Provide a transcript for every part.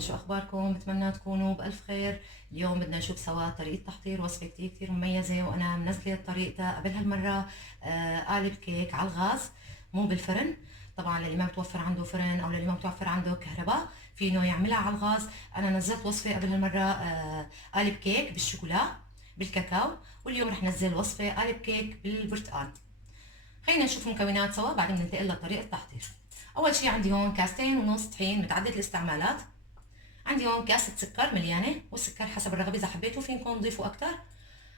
شو أخباركم؟ بتمنى تكونوا بألف خير. اليوم بدنا نشوف سوا طريقة تحضير وصفة كتير مميزة، وأنا منزلة طريقتها قبل هالمرة. قالب كيك على الغاز مو بالفرن. طبعا للي ما بتوفر عنده فرن أو للي ما بتوفر عنده كهرباء فينه يعملها على الغاز. أنا نزلت وصفة قبل هالمرة قالب كيك بالشوكولا بالكاكاو، واليوم رح نزل وصفة قالب كيك بالبرتقال. خلينا نشوف المكونات سوا بعدين ننتقل لطريقة التحضير. أول شي عندي هون كاستين ونص طحين متعدد الاستعمالات. عندي هون كاسة سكر مليانة، والسكر حسب الرغبة إذا حبيتوا فينكم تضيفوا أكتر.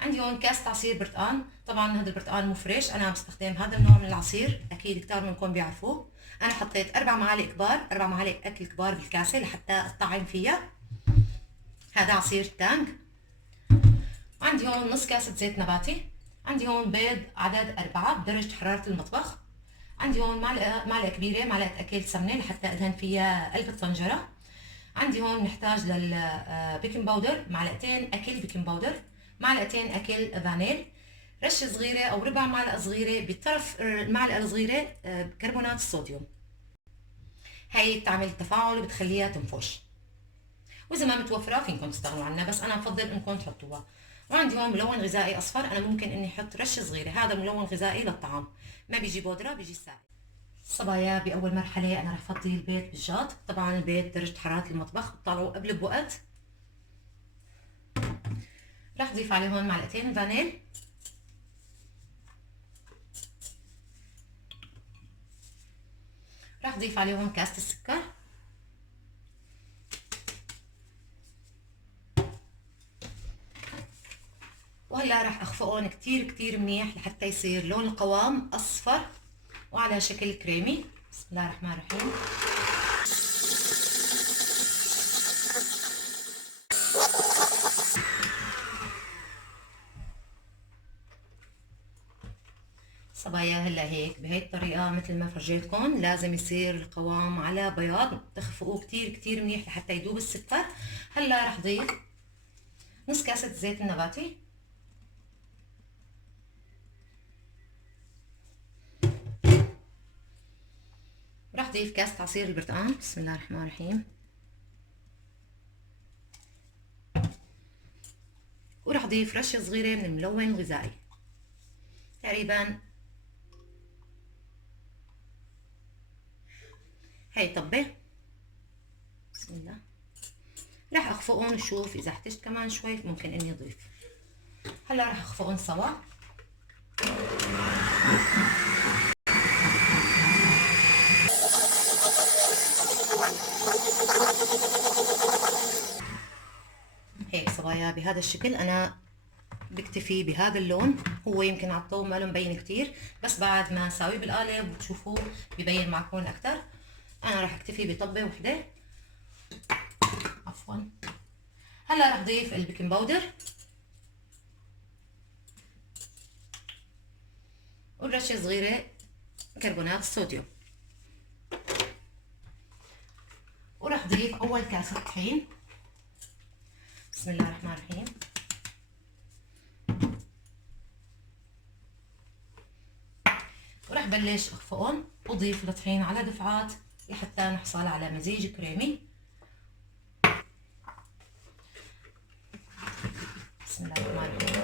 عندي هون كاسة عصير برتقال، طبعا هذا البرتقال مو فريش، أنا بستخدم هذا النوع من العصير، أكيد كتار منكم بيعرفوه. أنا حطيت 4 معالق كبار، 4 معالق أكل كبار بالكاسة لحتى أطعم فيها. هذا عصير تانج. عندي هون نص كاسة زيت نباتي. عندي هون بيض عدد 4 بدرجة حرارة المطبخ. عندي هون معلقة كبيرة، معلقة أكل سمنة لحتى أدهن فيها قلب الطنجرة. عندي هون نحتاج للبيكنج باودر معلقتين أكل بيكنج باودر، معلقتين أكل فانيل، رشة صغيرة أو ربع معلقة صغيرة بطرف المعلقة الصغيرة كربونات الصوديوم. هاي بتعمل التفاعل وبتخليها تنفش، وإذا ما متوفرة فينكم تستغنوا عنها، بس أنا بفضل إنكم تحطوها. وعندي هون ملون غذائي أصفر، أنا ممكن إني أحط رشة صغيرة، هذا ملون غذائي للطعام، ما بيجي بودرة بيجي سائل. صبايا بأول مرحلة أنا رح فضي البيض بالجاط، طبعا البيض درجة حرارة المطبخ بتطلعوه قبل بوقت. رح أضيف عليه هون معلقتين فانيل، رح أضيف عليه هون كاسة السكر، وهلا رح أخفقهم كتير منيح لحتى يصير لون القوام أصفر وعلى شكل كريمي. بسم الله الرحمن الرحيم. صبايا هلا هيك بهي الطريقة مثل ما فرجيتكم لازم يصير القوام على بياض، تخفقوه كتير منيح لحتى يدوب السكر. هلا رح ضيف نص كاسة زيت النباتي، ورح ضيف كاسة عصير البرتقال. بسم الله الرحمن الرحيم. ورح ضيف رشة صغيرة من الملون الغذائي، تقريبا هاي طبة. بسم الله. رح اخفقهم نشوف اذا احتجت كمان شوي ممكن اني اضيف. هلا رح اخفقهم سوا. هيك صبايا بهذا الشكل انا بكتفي بهذا اللون، هو يمكن على الضوء ما له مبين كتير، بس بعد ما اساويه بالقالب وتشوفوه ببين معكم اكتر. انا رح اكتفي بطبة وحدة، عفوا. هلا رح ضيف البيكنج باودر ورشة صغيرة كربونات الصوديوم، ورح ضيف اول كاسة طحين. بسم الله الرحمن الرحيم. ورح بلش اخفقهم واضيف الطحين على دفعات لحتى نحصل على مزيج كريمي. بسم الله الرحمن الرحيم.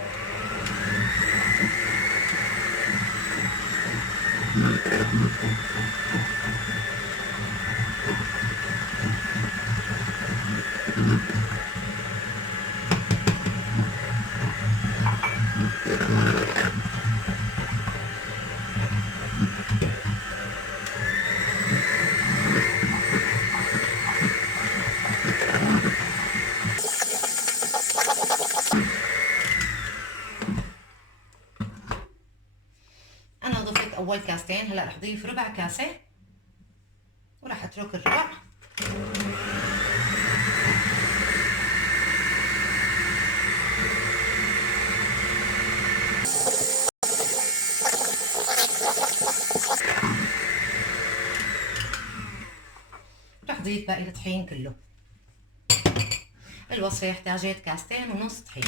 أنا ضفت أول كاستين، هلا رح ضيف ربع كاسة ورح أترك الربع. رح ضيف باقي الطحين كله. الوصفة احتاجت كاستين ونص طحين.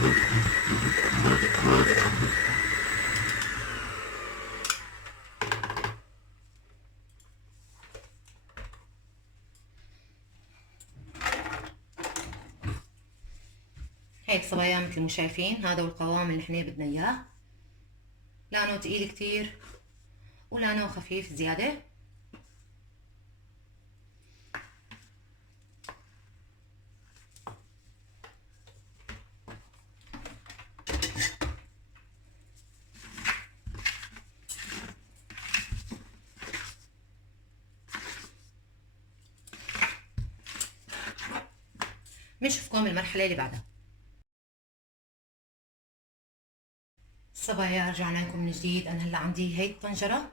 هيك صبايا مثل ما شايفين، هذا هو القوام اللي احنا بدنا اياه. لا نوع تقيل كتير ولا نوع خفيف زيادة. بنشوفكم المرحلة اللي بعدها. صبايا رجعنا لكم من جديد. انا هلا عندي هي الطنجرة،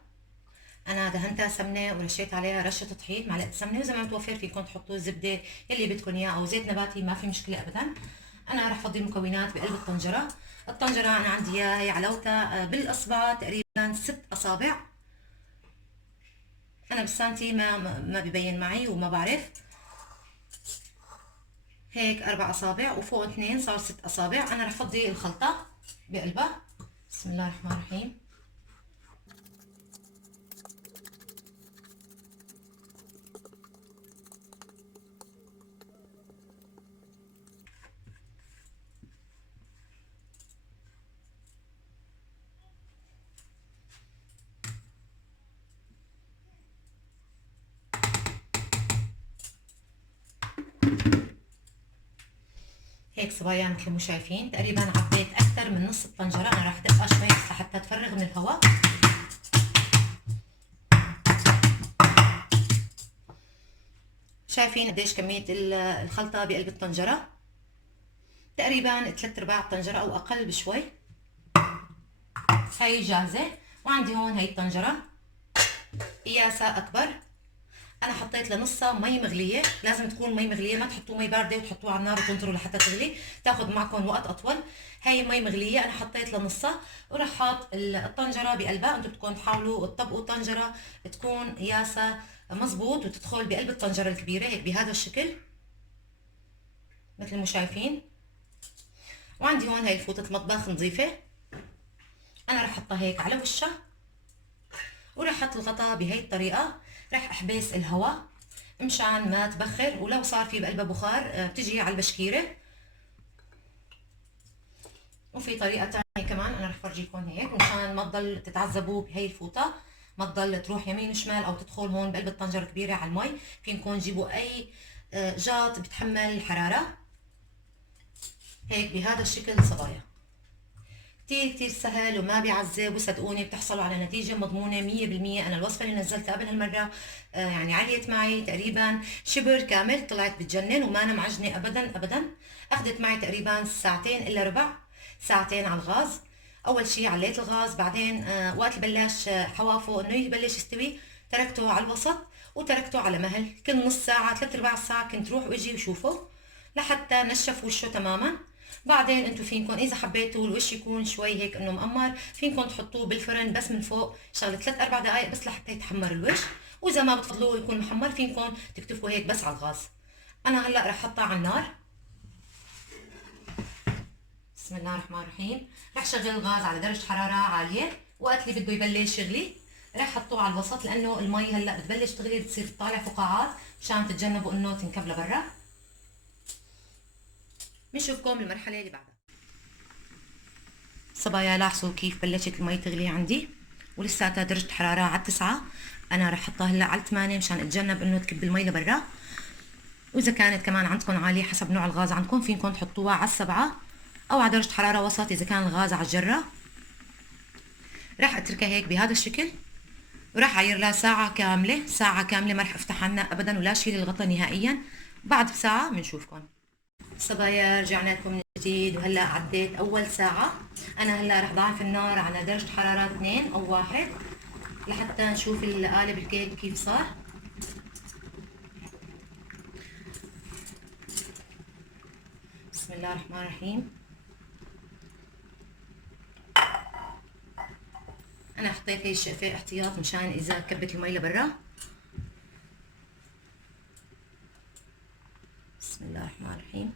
انا دهنتها سمنه ورشيت عليها رشه طحين، معلقه سمنه، وزي ما متوفر فيكم تحطوا زبده يلي بدكم اياه او زيت نباتي، ما في مشكله ابدا. انا رح افضي المكونات بقلب الطنجره. الطنجره انا عندي اياها هي علوتها بالاصبع تقريبا 6 اصابع. انا بالسنتي ما ببين معي وما بعرف. هيك 4 اصابع وفوق 2 صار 6 اصابع. انا رح افضي الخلطه بقلبها. بسم الله الرحمن الرحيم. هيك صبايا مثل ما شايفين تقريبا عبيت اكثر من نص الطنجره. انا راح دقها شوي لحتى تفرغ من الهواء. شايفين قديش كميه الخلطه بقلب الطنجره؟ تقريبا 3/4 الطنجره او اقل بشوي. هاي جاهزه. وعندي هون هاي الطنجره قياسها اكبر. انا حطيت لنصها مي مغليه، لازم تكون مي مغليه، ما تحطوا مي بارده وتحطوها على النار وتنطروا لحتى تغلي، تاخذ معكم وقت اطول. هاي مي مغليه انا حطيت لنصها، وراح حاط الطنجره بقلبها. انتم بدكم تحاولوا تطبقوا الطنجره تكون قياسها مزبوط وتدخل بقلب الطنجره الكبيره هيك بهذا الشكل مثل ما شايفين. وعندي هون هاي فوطه مطبخ نظيفه، انا راح احطها هيك على وشها، وراح احط الغطاء بهي الطريقه. راح احبس الهواء مشان ما تبخر، ولو صار في بقلبها بخار بتجي على البشكيره. وفي طريقه ثانيه كمان انا راح افرجيكم هيك مشان ما تضل تتعذبوا بهي الفوطه، ما تضل تروح يمين وشمال او تدخل هون بقلب الطنجره الكبيره على المي. فينكم تجيبوا اي جاط بتحمل الحراره هيك بهذا الشكل صبايا. كتير كتير سهل وما بيعذب، وصدقوني بتحصلوا على نتيجة مضمونة 100%. أنا الوصفة اللي نزلتها قبل هالمرة يعني عليت معي تقريبا شبر كامل، طلعت بتجنن وما أنا معجنة أبدا أبدا. أخذت معي تقريبا ساعتين إلا ربع، ساعتين على الغاز. أول شي عليت الغاز، بعدين وقت بلش حوافه إنه يبلش يستوي تركته على الوسط وتركته على مهل. كل نص ساعة 3/4 ساعة كنت روح واجي وشوفه لحتى نشف وشه تماما. بعدين انتم فينكم اذا حبيتوا الوش يكون شوي هيك انه مقمر، فينكم تحطوه بالفرن بس من فوق شغله 3-4 دقائق بس لحتى يتحمر الوش. واذا ما بتفضلوه يكون محمر فينكم تكتفوا هيك بس على الغاز. انا هلا رح احطها على النار. بسم الله الرحمن الرحيم. رح شغل الغاز على درجه حراره عاليه، وقت اللي بده يبلش يغلي رح حطوه على الوسط، لانه المي هلا بتبلش تغلي بتصير تطالع فقاعات مشان تتجنبوا انه تنكب لبرا. بنشوفكم المرحله اللي بعدها. صبايا لاحظوا كيف بلشت المي تغلي عندي ولساتها درجة حرارة على 9. أنا رح أحطها هلا على 8 مشان أتجنب إنه تكب المي لبرا. وإذا كانت كمان عندكم عالية حسب نوع الغاز عندكم فينكم تحطوها على 7 أو على درجة حرارة وسط إذا كان الغاز على الجرة. رح أتركها هيك بهذا الشكل، وراح أعير لها ساعة كاملة. ساعة كاملة ما رح أفتح عنها أبدا ولا شيل الغطا نهائيا. بعد ساعة بنشوفكم. صبايا رجعنا لكم من جديد، وهلا عديت اول ساعه. انا هلا رح ضاعف النار على درجه حراره 2 او 1 لحتى نشوف القالب الكيك كيف صار. بسم الله الرحمن الرحيم. انا حطيت هي الشقفه احتياط مشان اذا كبت المي لبرا. بسم الله الرحمن الرحيم.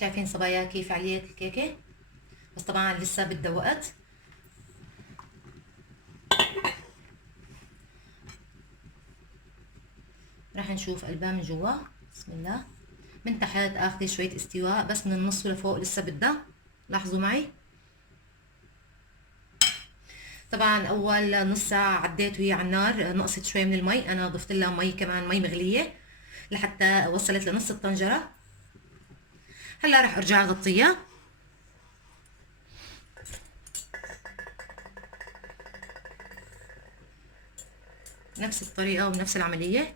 شايفين صبايا كيف عليت الكيكة؟ بس طبعا لسه بدها وقت. راح نشوف قلبها من جوا. بسم الله. من تحت اخذي شوية استواء، بس من النص لفوق لسه بدها. لاحظوا معي. طبعا اول نص ساعة عديت وهي على النار، نقصت شوي من المي، انا ضفت لها مي كمان، مي مغلية لحتى وصلت لنص الطنجرة. هلا راح ارجع اغطيها. نفس الطريقة ونفس العملية.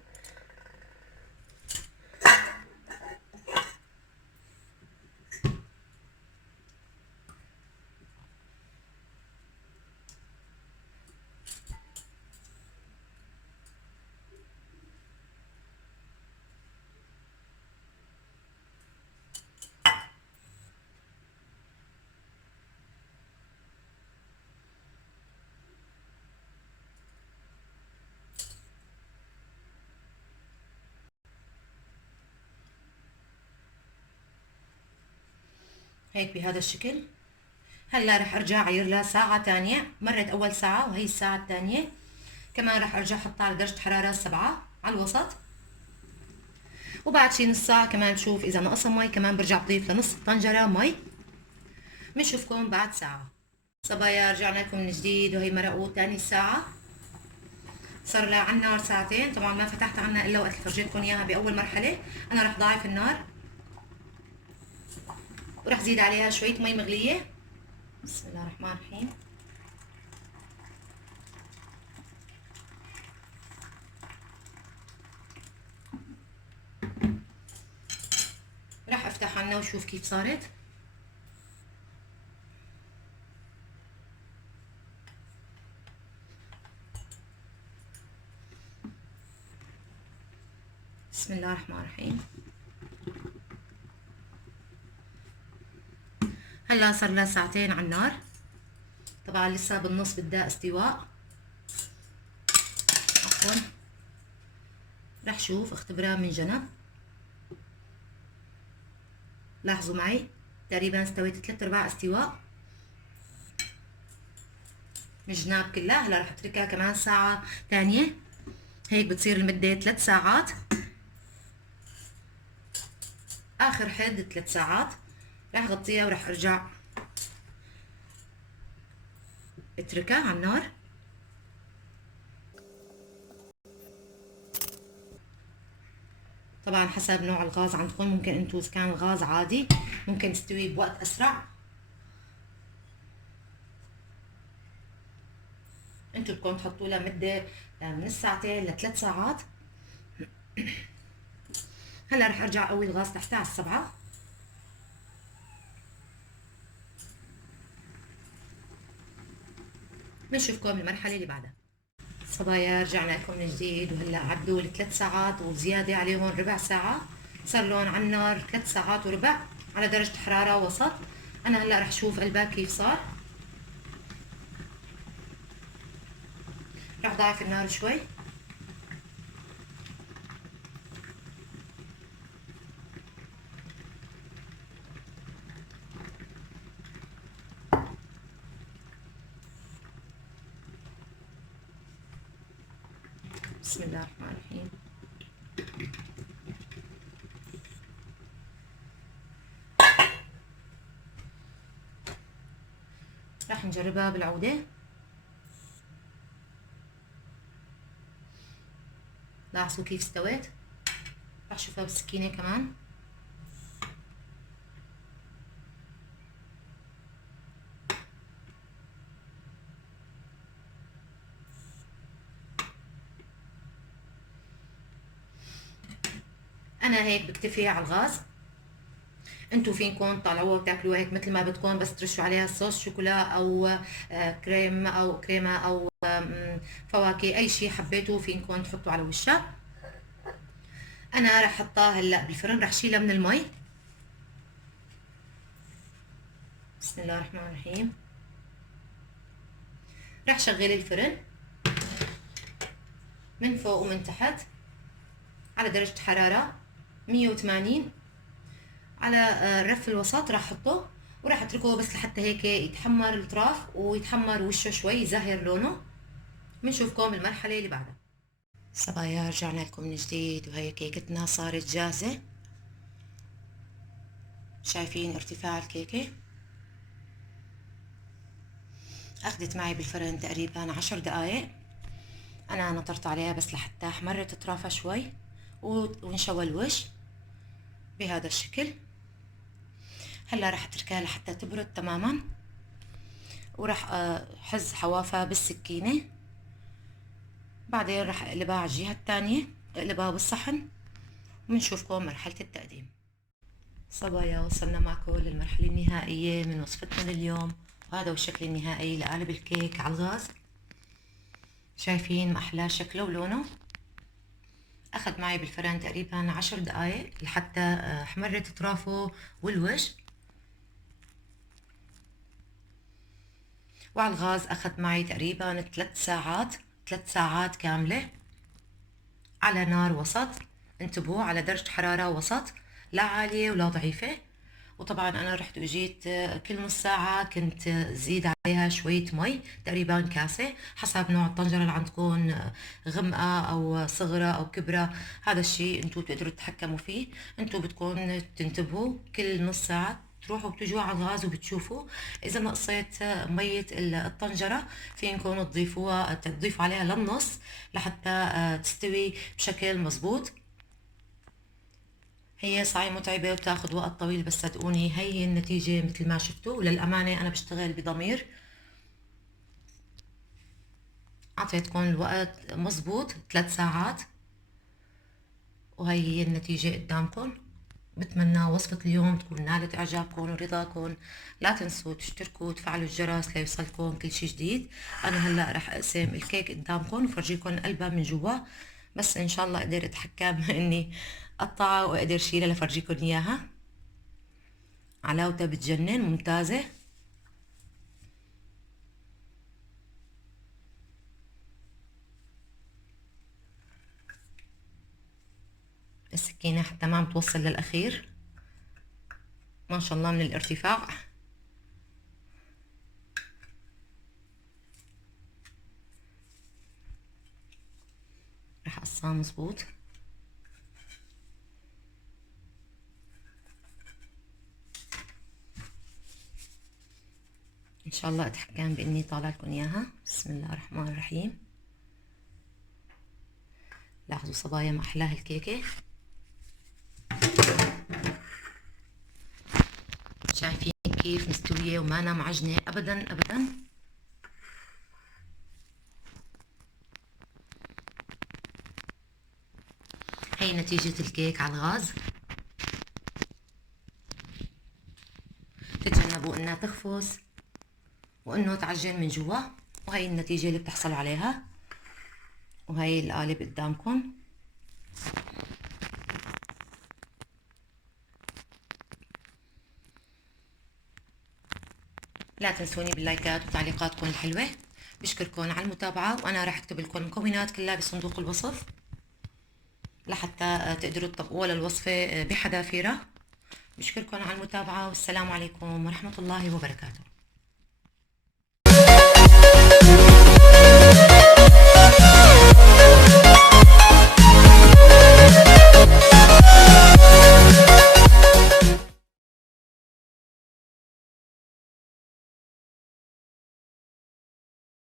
هيك بهذا الشكل. هلا رح ارجع عير لها ساعة تانية، مرت اول ساعة وهي الساعة الثانية. كمان رح ارجع احطها على درجة حرارة 7 على الوسط. وبعد شي نص ساعة كمان بشوف اذا ناقصها مي، كمان برجع بضيف لنص الطنجرة مي. بنشوفكم بعد ساعة. صبايا رجعنا لكم من جديد، وهي مرقوا تاني ساعة. صار لها على النار ساعتين، طبعا ما فتحت عنها الا وقت اللي فرجيتكم اياها باول مرحلة. انا رح ضاعف النار ورح زيد عليها شوية مي مغلية. بسم الله الرحمن الرحيم. راح افتح عنها وشوف كيف صارت. بسم الله الرحمن الرحيم. هلا صار لها ساعتين على النار، طبعا لسه بالنص بدها استواء. عفوا. رح شوف اختبرها من جنب. لاحظوا معي تقريبا استويت 3/4 استواء من الجناب كلها. هلا رح اتركها كمان ساعة ثانية، هيك بتصير لمدة 3 ساعات. اخر حد 3 ساعات رح اغطيها ورح ارجع اتركها على النار. طبعا حسب نوع الغاز عندكم، ممكن انتو اذا كان الغاز عادي ممكن تستوي بوقت اسرع. انتو بدكم تحطوا لها مدة من الساعتين ل3 ساعات. هلا رح ارجع اقوي الغاز تحتها على 7. بنشوفكم المرحلة اللي بعدها. صبايا رجعنا لكم من جديد، وهلا عدوا ال3 ساعات وزيادة عليهم ربع ساعة. صار لهم على النار 3 ساعات وربع على درجة حرارة وسط. انا هلا رح شوف قلبها كيف صار. رح ضاعف النار شوي. بسم الله الرحمن الرحيم. رح نجربها بالعودة. لاحظوا كيف استوت. رح شوفها بالسكينة كمان. انا هيك بكتفي على الغاز. انتو فينكم تطلعوها وتاكلوها هيك مثل ما بدكم، بس ترشوا عليها صوص شوكولا او كريم او كريمه او فواكه، اي شيء حبيتوا فينكم تحطوا على وشها. انا رح احطها هلا بالفرن، رح شيلها من المي. بسم الله الرحمن الرحيم. رح شغل الفرن من فوق ومن تحت على درجة حرارة 180. على الرف الوسط راح احطه، وراح اتركه بس لحتى هيك يتحمر الاطراف ويتحمر وشه شوي يزهر لونه. بنشوفكم بالمرحلة اللي بعدها. صبايا رجعنا لكم من جديد، وهي كيكتنا صارت جاهزة. شايفين ارتفاع الكيكة؟ اخذت معي بالفرن تقريبا 10 دقايق. انا نطرت عليها بس لحتى احمرت اطرافها شوي ونشوى الوش بهذا الشكل. هلا راح اتركها لحتى تبرد تماما، وراح احز حوافها بالسكينة. بعدين راح اقلبها على الجهة الثانية، اقلبها بالصحن، وبنشوفكم مرحلة التقديم. صبايا وصلنا معكم للمرحلة النهائية من وصفتنا لليوم، وهذا هو الشكل النهائي لقالب الكيك على الغاز. شايفين ما أحلى شكله ولونه؟ أخذ معي بالفرن تقريبا 10 دقايق لحتى احمرت أطرافه والوش. وعلى الغاز أخذ معي تقريبا 3 ساعات كاملة على نار وسط. انتبهوا على درجة حرارة وسط، لا عالية ولا ضعيفة. وطبعا انا رحت وجيت كل نص ساعة كنت زيد عليها شوية مي، تقريبا كاسة حسب نوع الطنجرة اللي عندكم، غمقة او صغرى او كبرى. هذا الشيء انتوا بتقدروا تتحكموا فيه. انتوا بدكم تنتبهوا كل نص ساعة تروحوا بتجوا على الغاز وبتشوفوا اذا نقصت مية الطنجرة فينكم تضيفوا عليها للنص لحتى تستوي بشكل مزبوط. هي صحيح متعبة وبتاخد وقت طويل، بس صدقوني هي النتيجة مثل ما شفتوا. وللأمانة أنا بشتغل بضمير، أعطيتكم الوقت مزبوط 3 ساعات، وهي هي النتيجة قدامكم. بتمنى وصفة اليوم تكون نالت إعجابكم ورضاكم. لا تنسوا تشتركوا وتفعلوا الجرس ليوصلكم كل شي جديد. أنا هلأ رح أقسم الكيك قدامكم وفرجيكم قلبها من جوا، بس إن شاء الله أقدر أتحكم إني أقطعها وأقدر شيلها لفرجيكم إياها. علاوتها بتجنن، ممتازة. السكينة حتى ما عم توصل للأخير، ما شاء الله من الارتفاع. رح أقصها مزبوط. إن شاء الله أتحكم بإني طالع لكم إياها. بسم الله الرحمن الرحيم. لاحظوا صبايا ما أحلاها الكيكة. شايفين كيف مستوية وما أنا معجنة أبدا أبدا. هي نتيجة الكيك على الغاز. تتجنبوا إنها تخفص وإنه تعجن من جوا، وهي النتيجة اللي بتحصلوا عليها. وهي القالب قدامكم. لا تنسوني باللايكات وتعليقاتكم الحلوة. بشكركم على المتابعة، وأنا راح أكتب لكم المكونات كلها بصندوق الوصف لحتى تقدروا تطبقوها للوصفة بحذافيرها. بشكركم على المتابعة، والسلام عليكم ورحمة الله وبركاته.